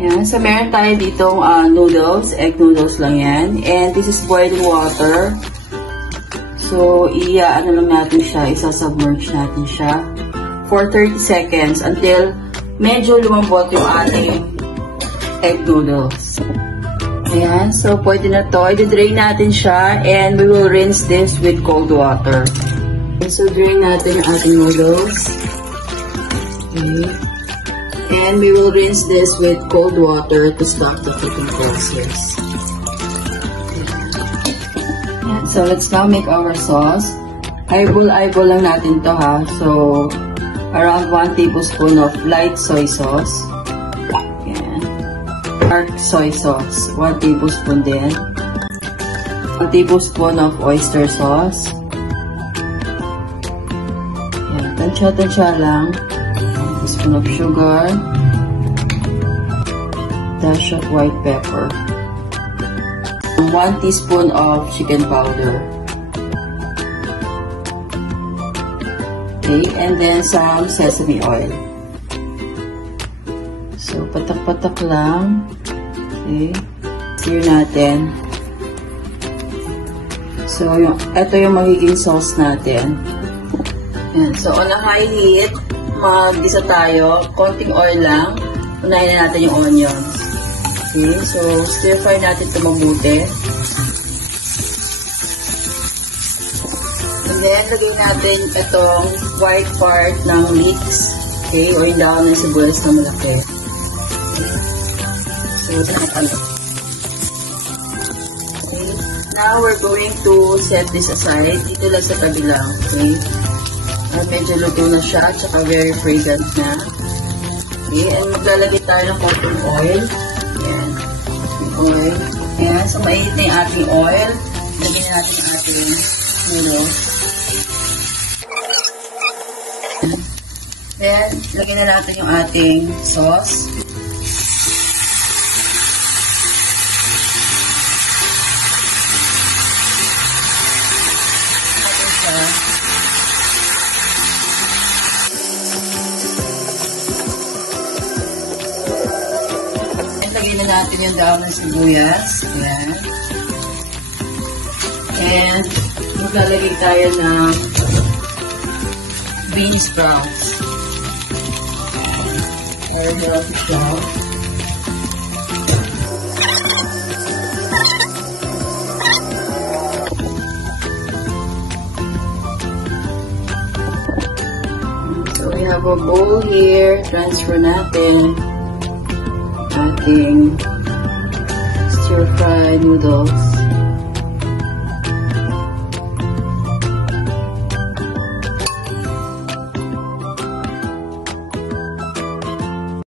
Yan. So, meron tayo ditong noodles. Egg noodles lang yan. And this is boiling water. So, ano lang natin siya. Isa-submerge natin siya for 30 seconds until medyo lumambot yung ating egg noodles. Ayan. So, pwede na to. I-drain natin siya and we will rinse this with cold water. Okay, so, drain natin yung ating noodles. Okay. And we will rinse this with cold water to stop the cooking process. Okay. So, let's now make our sauce. Eyeball lang natin to ha. So, around 1 tablespoon of light soy sauce. Ayan. Dark soy sauce. 1 tablespoon din. 1 tablespoon of oyster sauce. Ayan. Tansya lang. Spoon of sugar, dash of white pepper, 1 teaspoon of chicken powder. Okay, and then some sesame oil. So, patak-patak lang. Okay, sear natin. So, ito yung magiging sauce natin. Yan. So, on a high heat, mag-gisa tayo, konting oil lang, unahin na natin yung onions. Okay, so stir fry natin ito mabuti. And then, lagay natin itong white part ng leeks, okay, o yung dahon ng sibuyas na malaki. Okay. So, nakapalo. Okay, now we're going to set this aside, dito lang sa tabi lang, okay. Medyo luto na siya, tsaka very fragrant na. Okay, and maglalagay tayo ng cotton oil. Ayan, oil. Ayan, so mainit na yung ating oil. Lagyan natin yung ating noodles. Then, lagyan na natin yung ating sauce. Lagyan na natin yung dahon ng sibuyas. Ayan. And maglalagay tayo ng bean sprouts. Very healthy siya. So we have a bowl here. Transfer natin ating stir-fried noodles.